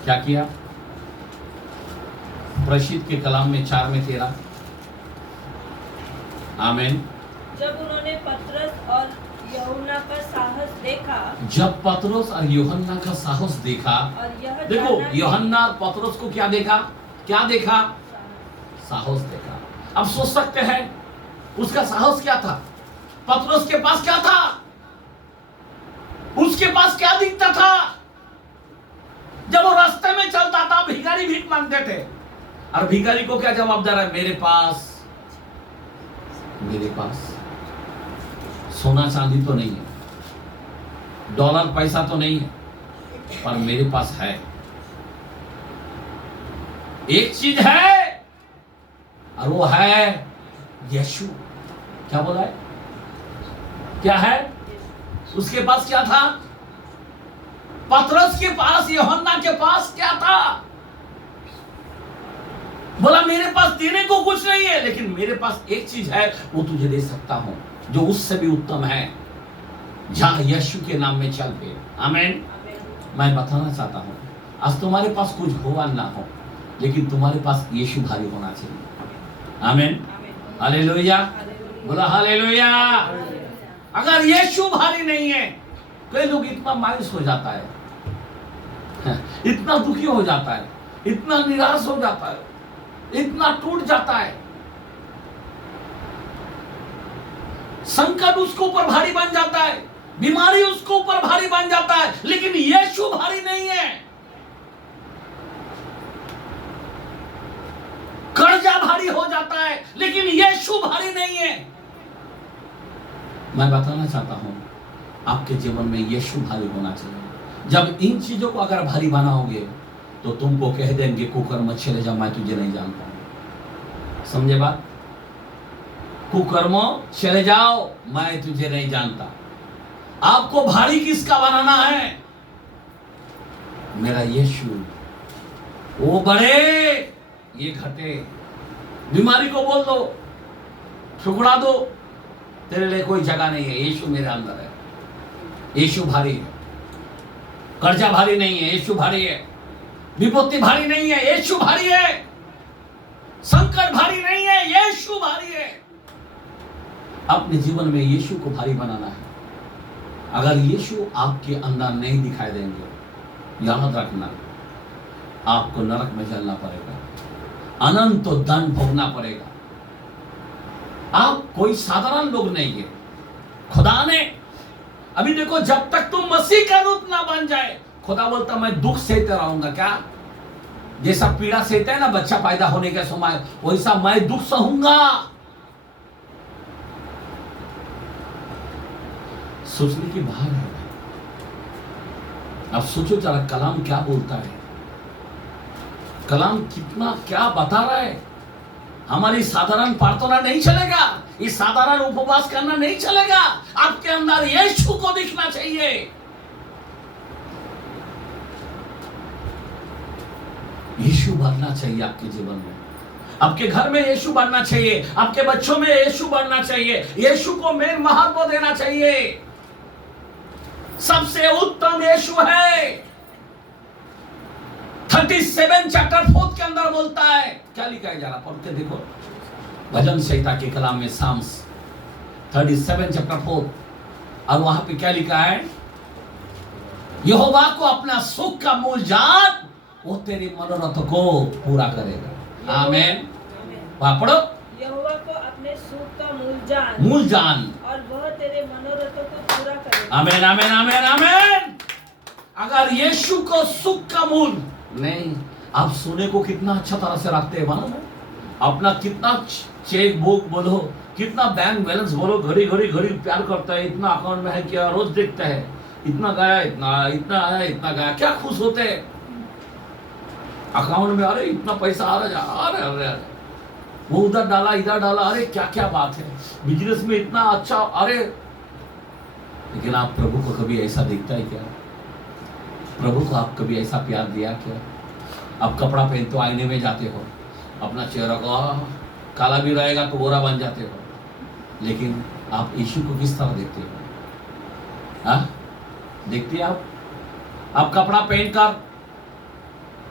क्या किया? प्रशीद के कलाम में 4 में 13। आमीन। जब उन्होंने पतरस और यूहन्ना का साहस देखा, जब पतरस और यूहन्ना का साहस देखा, और यह देखो जाना कि यूहन्ना और पतरस को क्या देखा? क्या देखा? साहस देखा। अब सोच सकते हैं उसका साहस क्या था? पतरस के पास क्या था? उसके पास क्या दिखता था? जब वो रास्ते में चलता था भिखारी भीख मांगते थे, और भिखारी को क्या जवाब दे रहा है? मेरे पास सोना चांदी तो नहीं है, डॉलर पैसा तो नहीं है, पर मेरे पास है, एक चीज है, और वो है यीशु। क्या बोला है? क्या है? उसके पास क्या था? पतरस के पास, यूहन्ना के पास क्या था? बोला मेरे पास देने को कुछ नहीं है, लेकिन मेरे पास एक चीज है, वो तुझे दे सकता हूं, जो उससे भी उत्तम है। जा यीशु के नाम में चल पे। आमीन। मैं बताना चाहता हूं, आज तुम्हारे पास कुछ हो या ना हो, लेकिन तुम्हारे पास यीशु भारी होना चाहिए। आमीन। हालेलुया। बोला हालेलुया। अगर यीशु भारी नहीं है, कई लोग इतना मायूस हो जाता है, इतना दुखी हो जाता है, इतना निराश हो जाता है, इतना टूट जाता है, संकट उसके ऊपर भारी बन जाता है, बीमारी उसके ऊपर भारी बन जाता है, लेकिन यीशु भारी नहीं है। कर्जा भारी हो जाता है, लेकिन यीशु भारी नहीं है। मैं बताना चाहता हूं, आपके जीवन में यीशु भारी होना चाहिए। जब इन चीजों को अगर भारी बनाओगे, तो तुमको कह देंगे कुकर्म चले जा, मैं तुझे नहीं जानता हूं। समझे बात? कुकर्म चले जाओ, मैं तुझे नहीं जानता। आपको भारी किसका बनाना है? मेरा यीशु। वो बढ़े, ये घटे। बीमारी को बोल दो, ठुकरा दो, तेरे लिए कोई जगह नहीं है, यीशु मेरे अंदर है। यीशु भारी है। कर्जा भारी नहीं है, यीशु भारी है। विपत्ति भारी नहीं है, यीशु भारी है। संकट भारी नहीं है, यीशु भारी है। अपने जीवन में यीशु को भारी बनाना है। अगर यीशु आपके अंदर नहीं दिखाई देंगे, याद रखना, आपको नरक में जलना पड़ेगा, अनंत दंड भोगना पड़ेगा। आप कोई साधारण लोग नहीं है। खुदा ने अभी देखो, जब तक तुम मसीह का रूप ना बन जाए, खुदा बोलता मैं दुख सहते रहूंगा। क्या? जैसा पीड़ा सहता है ना बच्चा पैदा होने के समय, वैसा मैं दुख सहूंगा। सोचने की बात है। अब सोचो जरा, कलाम क्या बोलता है, कलाम कितना क्या बता रहा है। हमारी साधारण प्रार्थना नहीं चलेगा, ये साधारण उपवास करना नहीं चलेगा। आपके अंदर यीशु को दिखना चाहिए। यीशु बढ़ना चाहिए आपके जीवन में, आपके घर में यीशु बढ़ना चाहिए, आपके बच्चों में यीशु बढ़ना चाहिए, यीशु को मेन महत्व देना चाहिए। सबसे उत्तम यीशु है। 37 चैप्टर 4 के अंदर बोलता है, क्या लिखा है जरा पढ़ के देखो, भजन संहिता के कलाम में साम्स 37 चैप्टर 4, और वहां पे क्या लिखा है? यहोवा को अपना सुख का मूल जान, वो तेरी मनोरथ को पूरा करेगा। आमीन। वहां पढ़ो, यहोवा को अपने सुख का मूल जान, और वह तेरे मनोरथों को पूरा करेगा। आमीन आमीन आमीन आमीन। अगर यीशु को सुख का मूल नहीं, आप सोने को कितना अच्छा तरह से रखते हैं, मालूम है? अपना कितना चेक बुक बोलो, कितना बैंक बैलेंस बोलो, घड़ी प्यार करता है, इतना अकाउंट में है क्या, रोज देखता है, इतना गया, इतना आया, इतना गया, क्या खुश होते हैं अकाउंट में। अरे इतना पैसा आ रहा है, अरे वो उधर डाला, इधर डाला, अरे क्या क्या बात है, बिजनेस में इतना अच्छा, अरे। लेकिन आप प्रभु को कभी ऐसा देखता है क्या? प्रभु को आप कभी ऐसा प्यार दिया क्या? आप कपड़ा पहनते हो, आईने में जाते हो, अपना चेहरा को काला भी रहेगा तो गोरा बन जाते हो, लेकिन आप यीशु को किस तरह देखते हो? हाँ, देखते हैं आप कपड़ा पहनकर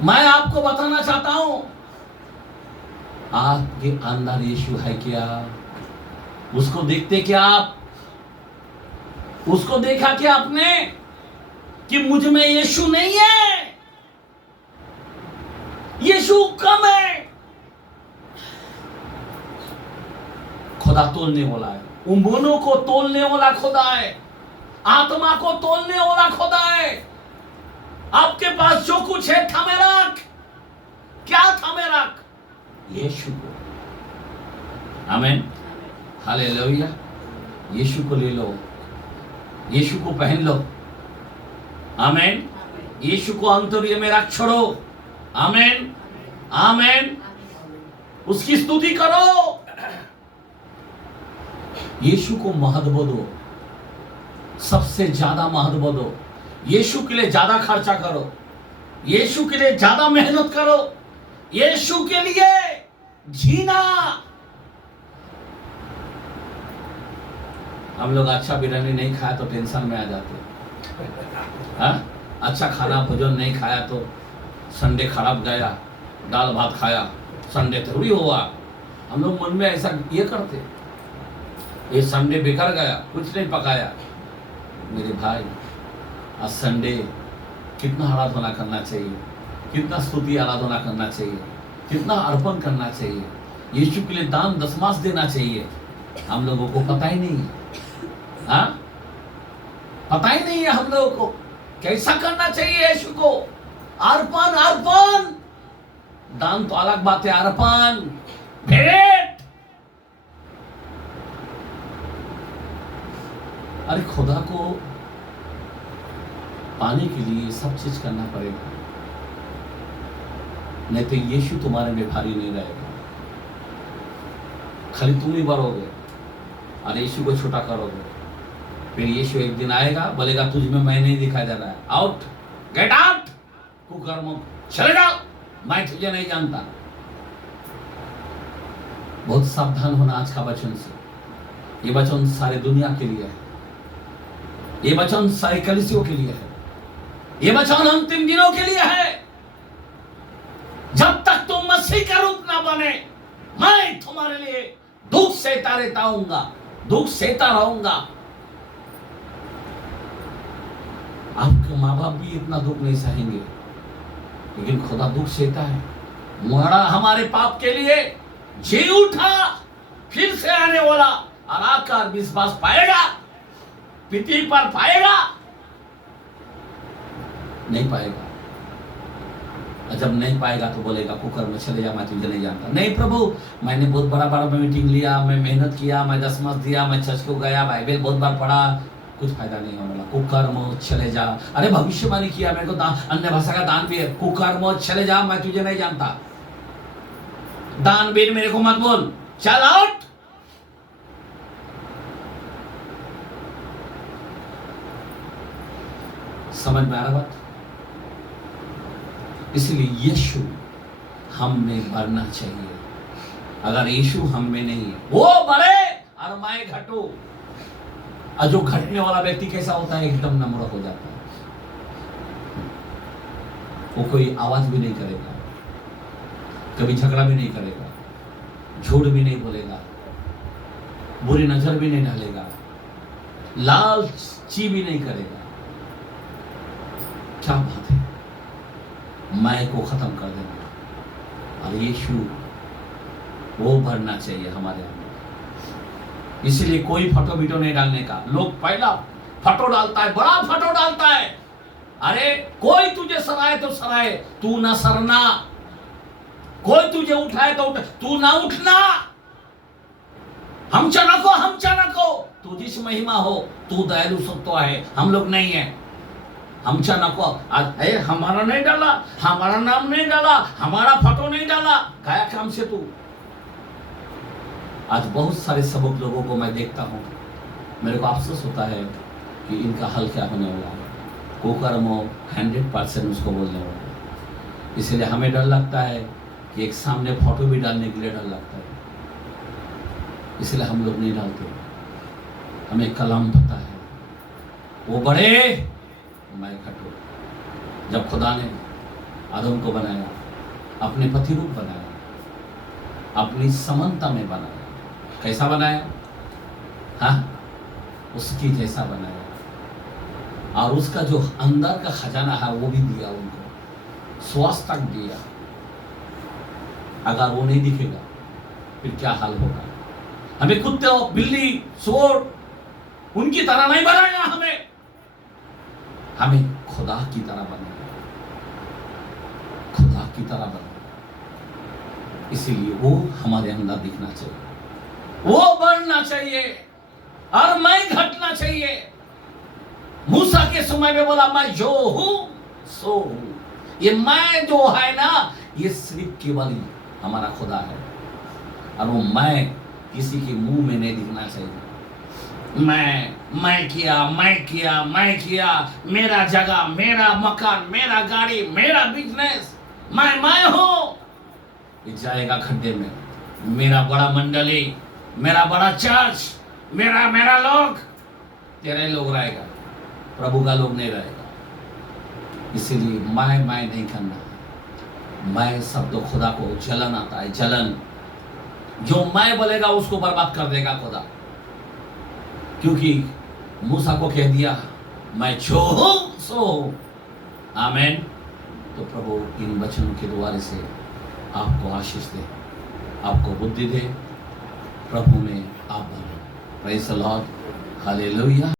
मैं आपको बताना चाहता हूं, आपके अंदर यीशु है क्या? उसको देखते क्या आप? उसको देखा क्या आपने कि मुझ में यीशु नहीं है, यीशु कम है? खुदा तोलने वाला है, उम्मोनों को तोलने वाला खुदा है, आत्मा को तोलने वाला खुदा है। आपके पास जो कुछ है थामे रख। क्या थामे रख? यीशु को। आमीन, हालेलुया। यीशु को ले लो, यीशु को पहन लो। आमीन। यीशु को अंतर्य में रख छोड़ो। आमीन, आमीन। उसकी स्तुति करो, यीशु को महत्व दो, सबसे ज्यादा महत्व दो। यीशु के लिए ज्यादा खर्चा करो, यीशु के लिए ज्यादा मेहनत करो, यीशु के लिए जीना। हम लोग अच्छा बिरयानी नहीं खाया तो टेंशन में आ जाते, हाँ? अच्छा खाना भोजन नहीं खाया तो संडे खराब गया, दाल भात खाया, संडे थोड़ी हुआ। हम लोग मन में ऐसा ये करते, ये संडे बेकार गया, कुछ नहीं पकाया। मेरे भाई, आज संडे कितना आराधना करना चाहिए, कितना स्तुति आराधना करना चाहिए, कितना अर्पण करना चाहिए, यीशु के लिए दान दशमांश देना चाहिए। हम लोगों को पता ही नहीं है, हाँ? पता ही नहीं है हम लोगों को कैसा करना चाहिए यीशु को। अर्पण, अर्पण, दान तो अलग बात है, अर्पण, भेंट। अरे खुदा को पाने के लिए सब चीज करना पड़ेगा, नहीं तो यीशु तुम्हारे में भारी नहीं रहेगा। खाली तुम ही बढ़ोगे और यीशु को छोटा करोगे। फिर यीशु एक दिन आएगा, बोलेगा तुझ में मैं नहीं दिखाई दे रहा है, आउट, गेट आउट, कुकर्म, चले जाओ, मैं तुझे नहीं जानता। बहुत सावधान होना आज का वचन से। ये वचन सारे दुनिया के लिए है, ये वचन सारे कलीसियों के लिए है, ये वचन अंतिम दिनों के लिए है। जब तक तुम मसीह का रूप ना बने, मैं तुम्हारे लिए दुख सहता रहता हूँगा, दुख सहता रहूंगा। आपके माँ बाप भी इतना दुख नहीं सहेंगे, लेकिन खुदा दुख सहता है। मरा हमारे पाप के लिए, जी उठा, फिर से आने वाला, और आकर विश्वास पाएगा, पृथ्वी पर पाएगा? नहीं पाएगा। और जब नहीं पाएगा तो बोलेगा कुकर में चले जा, मैं तुझे नहीं जानता। नहीं प्रभु, मैंने बहुत बड़ा बड़ा मीटिंग लिया, मैं मेहनत किया, मैं दशमांश दिया, मैं चर्च को गया, बाइबल बहुत बार पढ़ा, कुछ फायदा नहीं होने वाला। कुकर में चले जा। अरे भविष्यवाणी किया, मेरे को अन्य भाषा का दान भी है, कुकर में चले जा, मैं तुझे नहीं जानता। दान बीन मेरे को मत बोल, चल आउट। समझ में आ रहा बात? इसलिए यीशु हम में बढ़ना चाहिए। अगर यीशु हम में नहीं है, वो बढ़े और मैं घटूं। और जो घटने वाला व्यक्ति कैसा होता है? एकदम नम्र हो जाता है, वो कोई आवाज भी नहीं करेगा, कभी झगड़ा भी नहीं करेगा, झूठ भी नहीं बोलेगा, बुरी नजर भी नहीं डालेगा, लालची भी नहीं करेगा। क्या बात है! मैं को खत्म कर देना, और यीशु वो भरना चाहिए हमारे अंदर। इसलिए कोई फोटो वीडियो नहीं डालने का। लोग पहला फोटो डालता है, बड़ा फोटो डालता है। अरे कोई तुझे सराहे तो सराहे, तू ना सरना। कोई तुझे उठाए तो तू ना उठना। हम चनको तू जिस महिमा हो, तू दयालु सत्व है, हम लोग नहीं है। हम चनको आज हमारा नहीं डाला, हमारा नाम नहीं डाला, हमारा फोटो नहीं डाला, गाया काम से तू। आज बहुत सारे सबक लोगों को मैं देखता हूँ, मेरे को अफसोस होता है कि इनका हल क्या होने वाला है। कोकर्मो 100% उसको बोलने वाला है। इसलिए हमें डर लगता है कि एक सामने फोटो भी डालने के लिए डर लगता है, इसलिए हम लोग नहीं डालते। हमें कलाम पता है, वो बड़े मैं घटो। जब खुदा ने आदम को बनाया, अपने प्रतिरूप बनाया, अपनी समानता में बनाया। कैसा बनाया? हाँ, उसकी जैसा बनाया। और उसका जो अंदर का खजाना है वो भी दिया उनको, स्वास्थ्य तक दिया। अगर वो नहीं दिखेगा फिर क्या हाल होगा? हमें कुत्ते, बिल्ली, सुअर उनकी तरह नहीं बनाया, हमें खुदा की तरह बनाया, खुदा की तरह बनाया। इसीलिए वो हमारे अंदर दिखना चाहिए, वो बढ़ना चाहिए और मैं घटना चाहिए। मूसा के समय में बोला मैं जो हूं सो हूं। ये मैं जो है ना, ये सिर्फ केवल हमारा खुदा है। और वो मैं किसी के मुंह में नहीं दिखना चाहिए। मैं किया, मेरा जगह, मेरा मकान, मेरा गाड़ी, मेरा बिजनेस, मैं हूं। ये जाएगा खड्डे में। मेरा बड़ा मंडली, मेरा बड़ा चर्च, मेरा लोग, तेरे लोग रहेगा, प्रभु का लोग नहीं रहेगा। इसीलिए मैं नहीं करना। मैं शब्द खुदा को जलन आता है, जलन। जो मैं बोलेगा उसको बर्बाद कर देगा खुदा। क्योंकि मूसा को कह दिया मैं जो हूं सो हूं। आमीन। तो प्रभु इन वचनों के द्वारे से आपको आशीष दे, आपको बुद्धि दे, प्रभु में आप बनो। Praise the Lord, hallelujah.